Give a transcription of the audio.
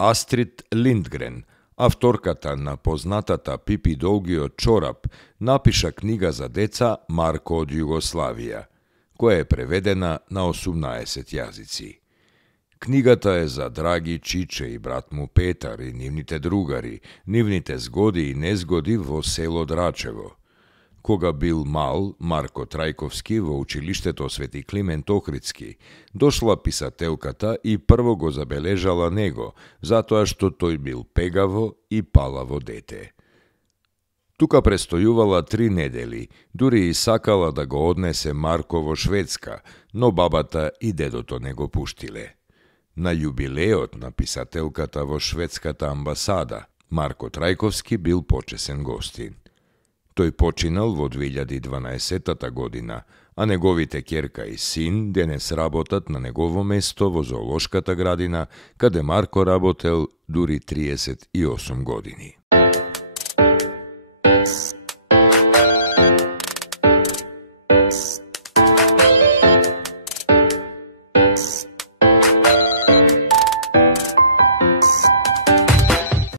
Астрид Линдгрен, авторката на познатата Пипи долгиот чорап, напиша книга за деца Марко од Југославија, која е преведена на 18 јазици. Книгата е за Драги Чиче и брат му Петар и нивните другари, нивните згоди и незгоди во село Драчево. Кога бил мал, Марко Трајковски во училиштето Свети Климент Охридски, дошла писателката и прво го забележала него, затоа што тој бил пегаво и палаво дете. Тука престојувала 3 недели, дури и сакала да го однесе Марко во Шведска, но бабата и дедото не го пуштиле. На јубилеот на писателката во шведската амбасада, Марко Трајковски бил почесен гостин. Тој починал во 2012 година, а неговите ќерка и син денес работат на негово место во зоолошката градина, каде Марко работел дури 38 години.